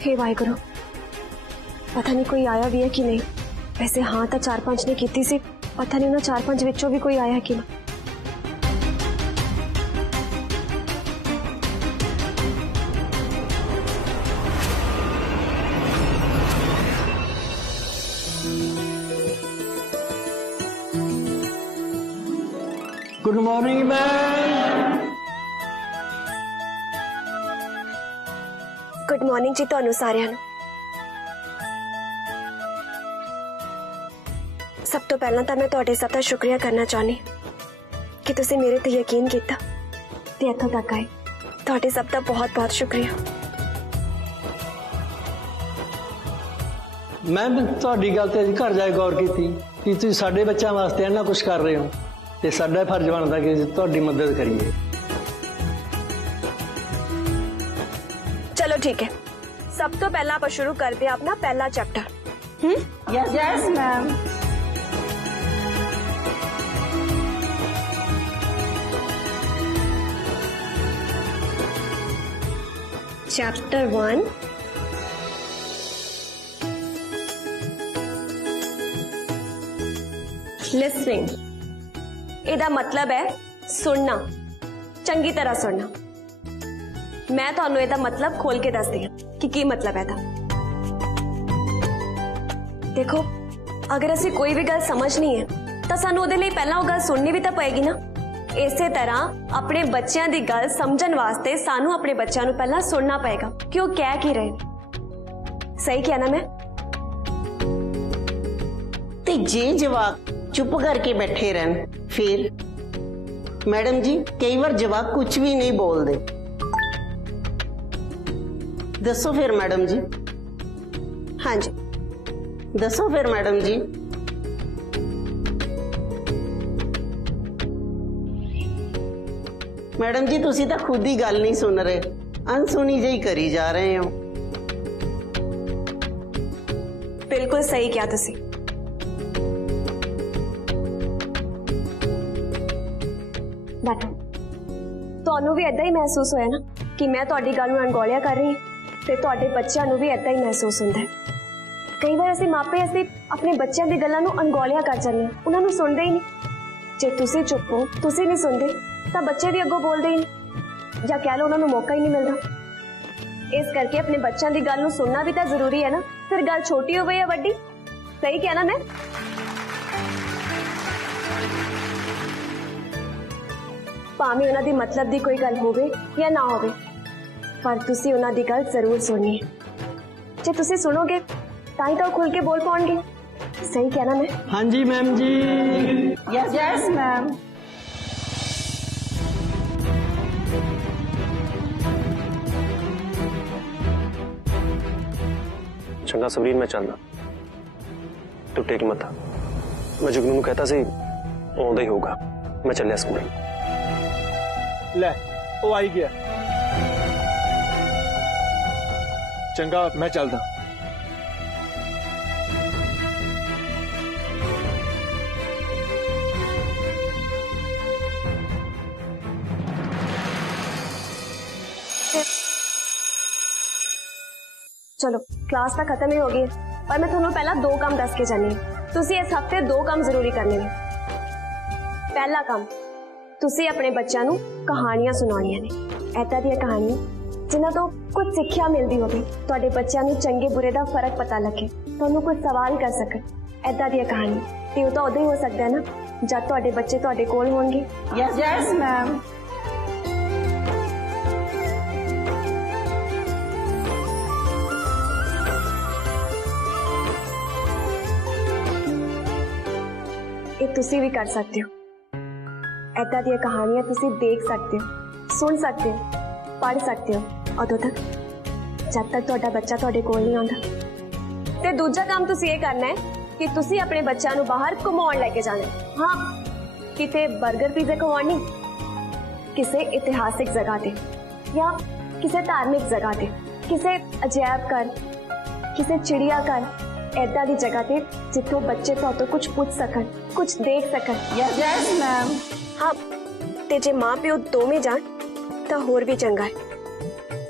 हे वाहिगुरु, पता नहीं कोई आया भी है कि नहीं। वैसे हाँ तो 4-5 ने की सी, पता नहीं उन्हें 4-5 विचों भी कोई आया है कि नहीं। Good morning ma'am. Good morning जी तुहानू सारियां नू। सब तो पहला तो मैं तुहाडे सब दा शुक्रिया करना चाहनी कि तुसी मेरे ते यकीन किया ते इत्थों तक आए। तुहाडे सब दा बहुत बहुत शुक्रिया। मैम तुहाडी गल ते घर जाके गौर की कि तुसीं साडे बच्चों वास्ते इन्ना कुछ कर रहे हो ते साडा फर्ज बनता कि तुहाडी मदद करिए। चलो ठीक है, सब तो पहला आप शुरू करते हैं अपना पहला chapter. Yes ma'am. Chapter 1 listening. ਇਹਦਾ मतलब है सुनना, चंगी तरह सुनना। मैं ਤੁਹਾਨੂੰ ਇਹਦਾ मतलब खोल के दसदी हां कि मतलब है। देखो अगर असी कोई भी गल समझनी है तो सानू ਉਹਦੇ ਲਈ ਪਹਿਲਾਂ ਉਹ ਗੱਲ सुननी भी तो पेगी ना। इसे तरह अपने बच्चों की गल समझण वास्ते सानू अपने बच्चों को पहला सुनना पेगा कि वो कह की रहे। सही किया ना मैं? ते जे जवाक चुप करके बैठे रहन फिर मैडम जी कई बार जवाक कुछ भी नहीं बोलते। दसो फिर मैडम जी। हाँ जी दसो फिर मैडम जी। मैडम जी तुसी तो खुद ही गल नहीं सुन रहे, अनसुनी जी करी जा रहे हो। बिल्कुल सही किया तुसी। बैठो। ਤੁਹਾਨੂੰ भी ऐदा ही महसूस होया ना कि मैं तुहाडी गल नूं अणगौलिया कर रही ते तुहाडे बच्चों नूं भी ऐदा ही महसूस हुंदा है। कई बार असीं मापे अपने बच्चों की गल्लां नूं अणगौलिया कर जांदे हां, उन्हां नूं सुणदे ही नहीं। जे तुसीं चुप हो, तुसीं नहीं सुणदे तो बच्चे भी अगों बोलते ही नहीं, या कह लो उन्होंने मौका ही नहीं मिलता। इस करके अपने बच्चों की गल सुनना भी तो जरूरी है ना, फिर गल छोटी हो या वड्डी। सही कहना मैं? भावें उन्हां दी मतलब दी कोई गल होवे या ना होवे, पर तुसीं उन्हां दी गल जरूर सुननी है। जे तुसीं सुनोगे तां ही तो खुल के बोल पाउणगे। सही कहना मैं? हाँ जी मैम जी। Yes ma'am. चंगा सबरीन मैं चलना, तू टेक मत। मैं जुगनू नूं कहता सी आउंदा ही होगा। मैं चलिया स्कूल। ले वो आई गया। चंगा मैं चलदा। चलो क्लास तो खत्म ही हो गई, पर मैं थोनों पहला 2 काम दस के जानी। तुसी इस हफ्ते 2 काम जरूरी करने ने। पहला काम, तुसी अपने बच्चों को कहानियां सुनानियां ने। ऐदा दी कहानियां जिन्हां तो कुछ सिक्ख्या मिलती होवे, तुहाडे बच्चों को चंगे बुरे का फर्क पता लगे, तुहानू कुछ सवाल कर सकन। ऐदा दी कहानी ते वो तो उदों ही हो सकता है ना जब तुहाडे बच्चे तुहाडे कोल होणगे। Yes ma'am. ये तुसी भी कर सकते हो। ऐदा दी कहानियां तुसी देख सकते हो, सुन सकते हो, पढ़ सकते हो उदों तक जब तक तुहाडा बच्चा तुहाडे कोल नहीं आउंदा। ते दूजा काम तुसी ये करना है कि तुसी अपने बच्चों को बाहर घुमाउण लेके जाना है। हाँ, किते बर्गर पिज़्ज़ा खवाउण नहीं, किसी इतिहासिक जगह ते या किसी धार्मिक जगह ते, किसी अजायब घर, किसी चिड़ियाघर, ऐदा दी जगह ते जिथों बच्चे तो कुछ पूछ सकन, कुछ देख सकन। Yes ma'am. हाँ, ते जे माँ प्यो दोवें जान तो होर भी चंगा है।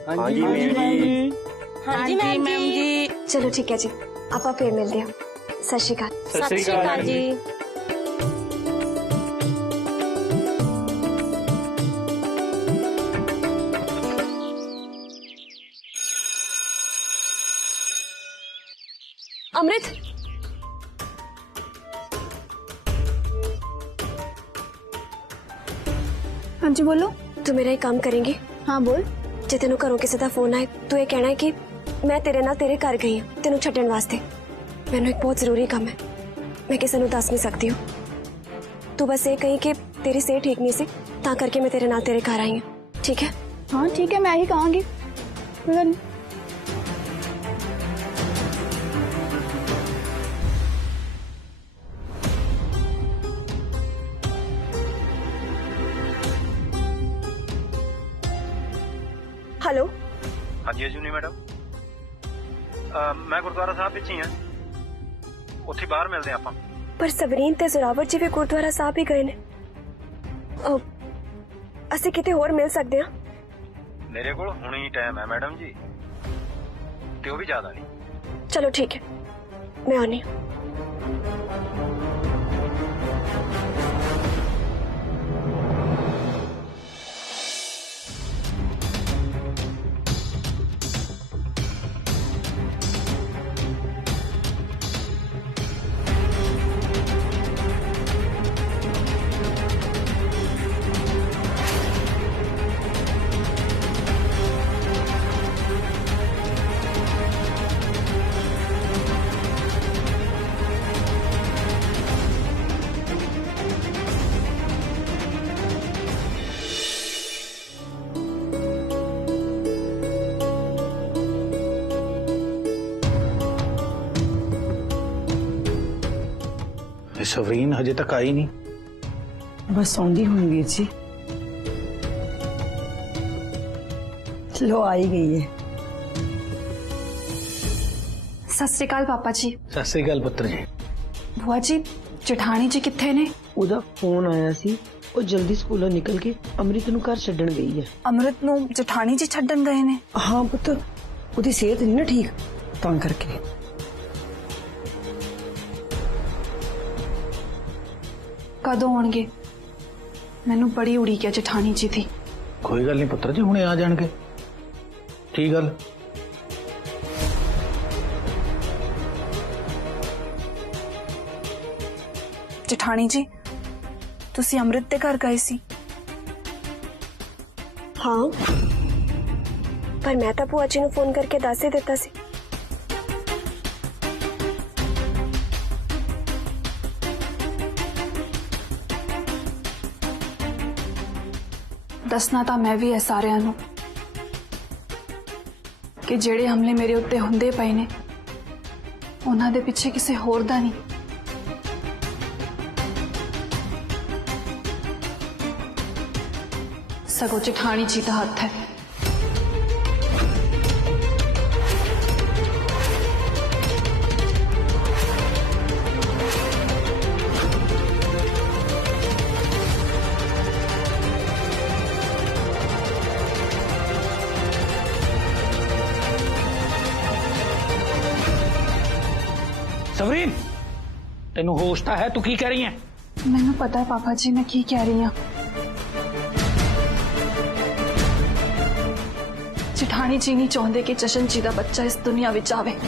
हाँ जी मैम जी। हाँ जी मैम जी। चलो ठीक है जी, ਆਪਾਂ ਫੇਰ ਮਿਲਦੇ ਹਾਂ। ਸਤਿ ਸ਼੍ਰੀ ਅਕਾਲ। सत श्री अकाल जी। अमृत, हाँ जी बोलो। तू मेरा एक काम करेंगी? हाँ बोल। जे तेनों घरों किसी का फोन आए तू ये कहना है कि मैं तेरे नाल तेरे घर गई हूं तेनों छड्डण वास्ते। मैनू एक बहुत जरूरी काम है, मैं किसी को दस नहीं सकती हूँ। तू बस ये कही कि तेरी सेहत ठीक नहीं सी ता करके मैं तेरे नाल तेरे घर आई हूँ, ठीक है? हाँ ठीक है, मैं ही कहूँगी। कोई गल नहीं। हेलो। हाँ जी अजूनी मैडम, मैं गुरुद्वारा साहब ਵਿੱਚ ਹੀ ਹਾਂ, ਉੱਥੇ ਬਾਹਰ ਮਿਲਦੇ ਆਪਾਂ। पर सवरीन ते जोरावर जी भी गुरुद्वारा साहब ही गए ने। ਅਸੀਂ ਕਿਤੇ ਹੋਰ ਮਿਲ ਸਕਦੇ ਹਾਂ? ਮੇਰੇ ਕੋਲ ਹੁਣੇ ਹੀ ਟਾਈਮ ਹੈ ਮੈਡਮ ਜੀ, ਤੇ ਉਹ ਵੀ ਜ਼ਿਆਦਾ ਨਹੀਂ। चलो ठीक है, मैं आनी हूँ। सवरीन हजे तक आई नहीं। बस आउंदी हुई वीर जी। लो आई गई है। सत श्री अकाल पापा जी। सत श्री अकाल पुत्र जी। बुआ जी जठानी जी किथे ने? ਉਹਦਾ ਫੋਨ ਆਇਆ ਸੀ, ਉਹ ਜਲਦੀ ਸਕੂਲੋਂ ਨਿਕਲ ਕੇ ਅਮ੍ਰਿਤ ਨੂੰ ਘਰ ਛੱਡਣ ਗਈ ਹੈ। अमृत नु जठानी जी छड्डन गए ने? ਹਾਂ ਪੁੱਤ, ਉਹਦੀ ਸਿਹਤ ਨਹੀਂ ਨਾ ਠੀਕ, ਤਾਂ ਕਰਕੇ। कदों आउणगे? मैनू बड़ी उड़ीक है जठानी जी थी। कोई गल नहीं पुत्र जी, हुणे आ जाणगे। की गल? जठानी जी तुसी अमृत दे घर गए सी? हाँ, पर मैं तो भूआ जी नूं फोन करके दस ही दिता सी। दसना तो मैं भी है सारिਆਂ ਨੂੰ कि ਜਿਹੜੇ हमले मेरे उत्ते हुंदे पए ने उन्हां दे पिछे किसी होर दा नहीं। सगों जठानी जी का हाथ है। सवरीन तेनू होश तां है, तू की कह रही है? मैनू पता है पापा जी मैं की कह रही हाँ। जठानी जी नहीं चाहते कि जशन जी का बच्चा इस दुनिया विच आवे।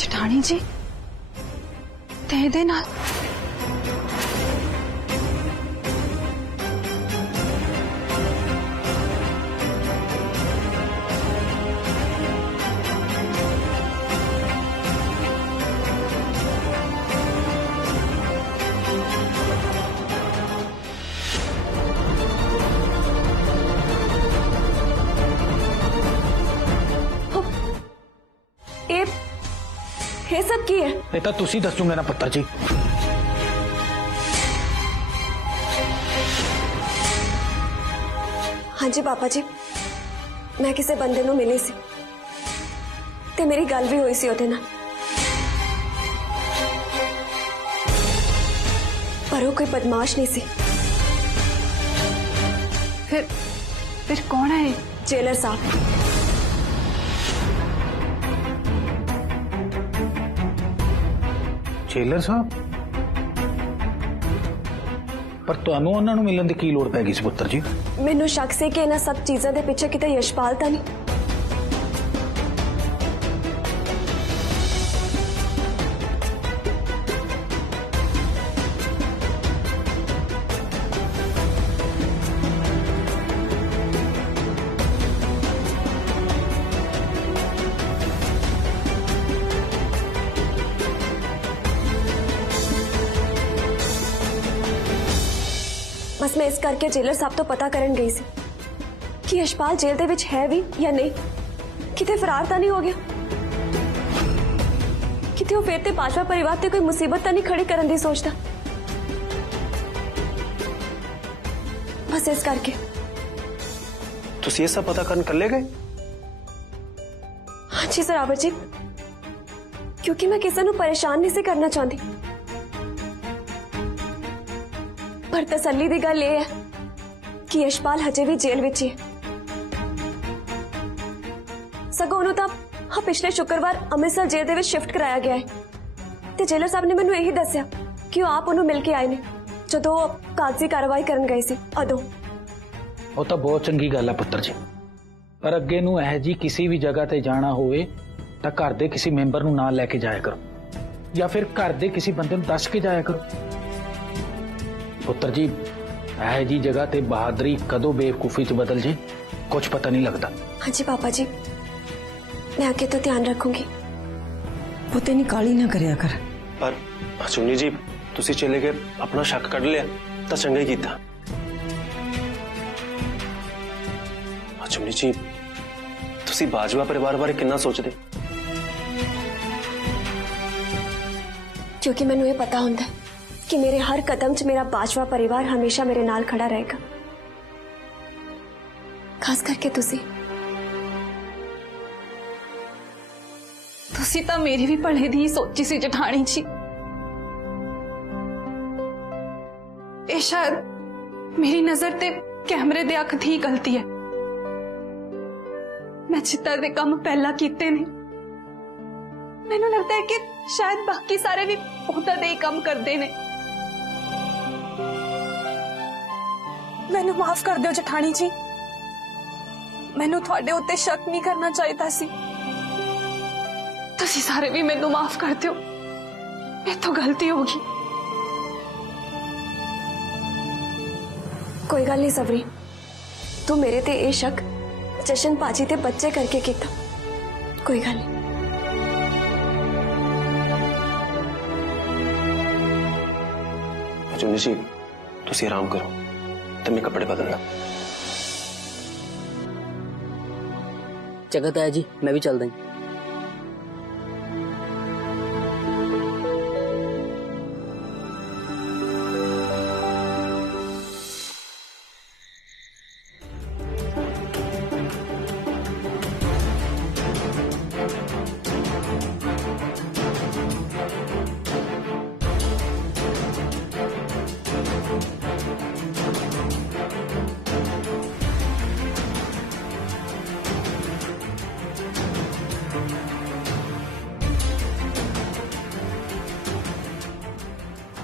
जठानी जी ते दे नाल ਇਹ ਤਾਂ ਤੁਸੀਂ ਦੱਸੋਗੇ ਨਾ ਪੁੱਤਰ ਜੀ। हाँ जी पापा जी, मैं किसी बंदे नूं मिली सी ते मेरी गल भी हुई सी ओहदे नाल, पर वो कोई बदमाश नहीं सी। फिर कौन है? जेलर साहब। ਜੇਲਰ ਸਾਹਿਬ? ਪਰ ਤੁਹਾਨੂੰ ਉਹਨਾਂ ਨੂੰ ਮਿਲਣ ਦੀ ਕੀ ਲੋੜ ਪੈ ਗਈ ਸੀ ਪੁੱਤਰ ਜੀ? मैनू शक से कि इन्हां सब चीज़ों के पीछे किते यशपाल तां नहीं। बस मैं इस करके जेलर साहब तो पता करन गई सी कि यशपाल जेल दे विच है भी या नहीं, किते फरार तां नहीं हो गया, किते वो फिर ते बाजवा परिवार ते कोई मुसीबत तां नहीं खड़ी करन दी सोचदा। बस इस करके। तुसी ये सब पता करन कल्ले गए? हाँ जी सरावर जी, क्योंकि मैं किसी नूं परेशान नहीं सी करना चाहती, पर तसल्ली दी गल ये है कि यशपाल हजे भी जेल विच ही है। सगों उन्होंने तो हाँ पिछले शुक्रवार अमृतसर जेल दे विच शिफ्ट कराया गया है ते जेलर साहब ने मैनू यही दस्या कि आप उन्होंने मिल के आए ने जदों कागजी कार्रवाई करन गए सी अदों। ਉਹ ਤਾਂ ਬਹੁਤ ਚੰਗੀ ਗੱਲ ਹੈ ਪੁੱਤਰ ਜੀ, ਪਰ ਅੱਗੇ ਨੂੰ ਇਹ ਜੀ ਕਿਸੇ ਵੀ ਜਗ੍ਹਾ ਤੇ ਜਾਣਾ ਹੋਵੇ ਤਾਂ ਘਰ ਦੇ ਕਿਸੇ ਮੈਂਬਰ ਨੂੰ ਨਾਲ ਲੈ ਕੇ ਜਾਇਆ ਕਰੋ, ਜਾਂ ਫਿਰ ਘਰ ਦੇ ਕਿਸੇ ਬੰਦੇ ਨੂੰ ਦੱਸ ਕੇ ਜਾਇਆ ਕਰੋ। ਪੁੱਤਰ ਜੀ ਇਹ ਜੀ ਜਗ੍ਹਾ ਤੇ ਬਹਾਦਰੀ ਕਦੋਂ ਬੇਵਕੂਫੀ ਚ ਬਦਲ ਜੇ ਕੁਝ ਪਤਾ ਨਹੀਂ ਲੱਗਦਾ। हाँ जी पापा जी, मैं आगे तो ध्यान रखूंगी। पुते निकाली ना करया कर। पर चुन्नी जी तुसी चले गए अपना शक कढ़ लिया तो चंगा ही कीता। चुन्नी जी तुसी बाजवा परिवार बारे कितना सोचते? क्योंकि मैनू ये पता होता है कि मेरे हर कदम च मेरा बाजवा परिवार हमेशा मेरे नाल खड़ा रहेगा, खास करके तुसी। तुसी तो मेरी भी भले दी सोची सी जठानी जी। ये शायद मेरी नजर ते कैमरे दे अख थी गलती है। मैं चित्तर दे काम पहला कीते ने, मैनू लगता है कि शायद बाकी सारे भी उदा दे ही काम करते ने। मैनू माफ कर दो जठानी जी, मैनू थोड़े उत्ते शक नहीं करना चाहिए सी। तुसी सारे भी मैनू माफ कर दो, मेरे तो गलती होगी। कोई गल नहीं सबरी, तू मेरे ते ए शक जशन पाजी ते बच्चे करके कीता, कोई गल नहीं। चुन्नी जी तुसी आराम करो तो मैं कपड़े बदलना। चंगा ताया जी, मैं भी चलदा हूं।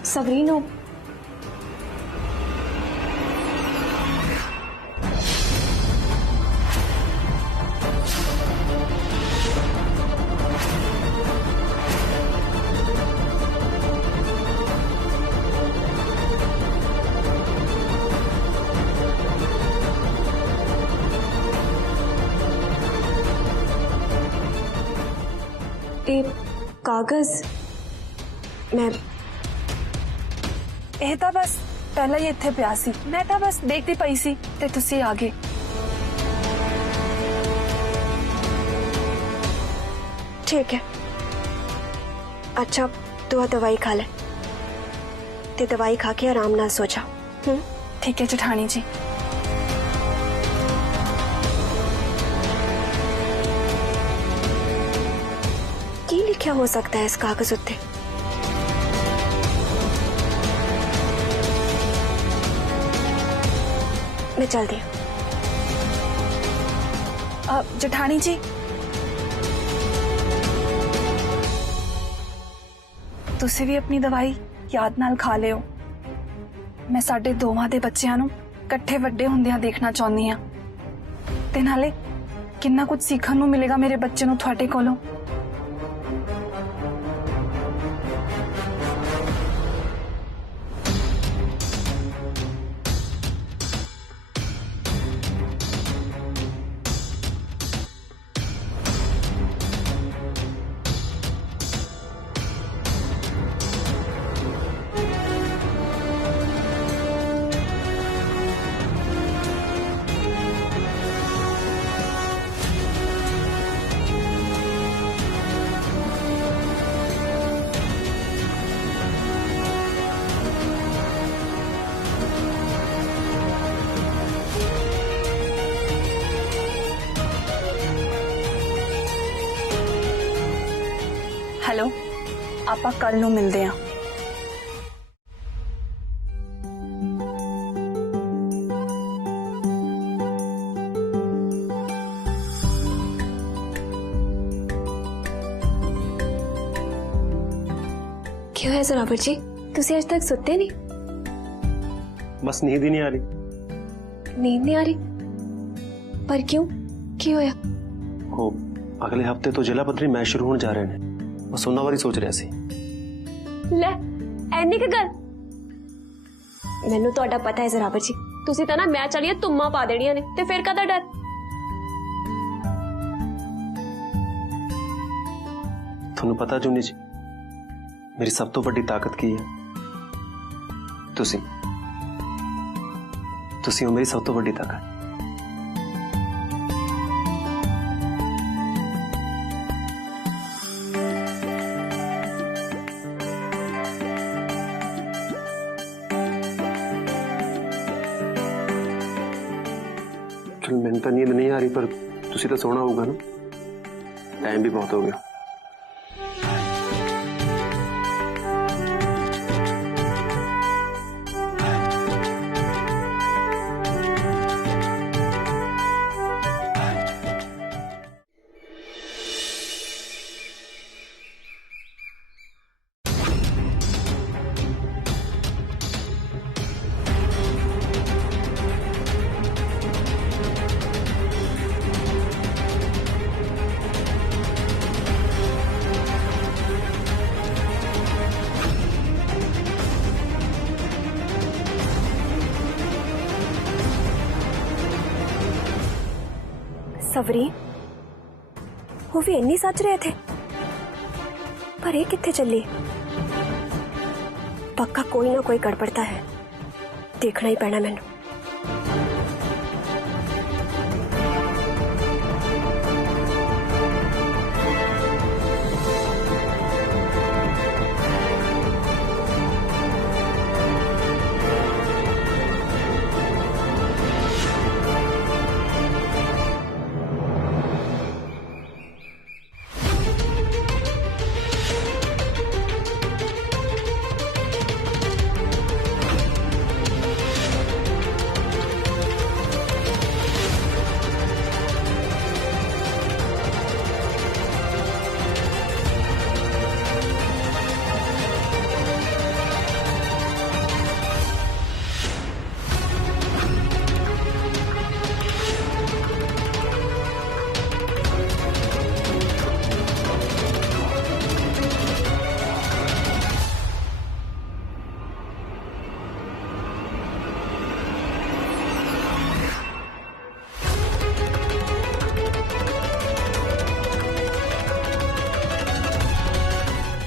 सबरीनो ये कागज मैं ਇਹ ਤਾਂ ਬਸ ਪਹਿਲਾਂ ਹੀ ਇੱਥੇ ਪਿਆ ਸੀ, ਮੈਂ ਤਾਂ ਬਸ ਦੇਖਦੀ ਪਈ ਸੀ ਤੇ ਤੁਸੀਂ ਆ ਗਏ। ठीक है, अच्छा तू आ दवाई खा ले ते दवाई खा के आराम ना सो जा। ठीक है जेठानी जी। की लिखा हो सकता है इस कागज उत्ते? मैं चलती हूँ। जेठानी जी तुसी भी अपनी दवाई याद नाल खा लियो। मैं साडे दोवां दे बच्चियां नूं इकट्ठे वड्डे हुंदियां देखना चाहुंदी हां ते नाले किन्ना कुछ सीखण नूं मिलेगा मेरे बच्चे नूं तुहाडे कोलों। हेलो आपां कल नूं मिलदे हां। क्यों है जोरावर जी तुसी आज तक सुते नहीं? बस नींद ही नहीं आ रही। नींद नहीं आ रही? पर क्यों की होया? वो अगले हफ्ते तो जिला पद्धरी मैच शुरू होने जा रहे हैं। बस उन्हां बारे सोच रहा सी। ले एनी की गल मैनू तो पता है जोरावर जी तुसी तो ना मैच वाली तुम्मा पा देनियां ने ते फिर काहदा डर? थानू पता जूनी जी मेरी सब तो बड़ी ताकत की है? तुसी हो मेरी सब तो बड़ी ताकत। चल मैंने तो नींद नहीं आ रही पर तुसी तो सोना होगा ना, टाइम भी बहुत हो गया। सवरी वो भी इन्नी सच रहे थे पर ये कित्थे चली? पक्का कोई ना कोई गड़बड़ता है, देखना ही पैना मैनू।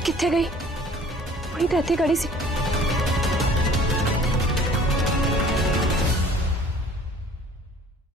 किथे गई? वही तो इत्थे खड़ी सी।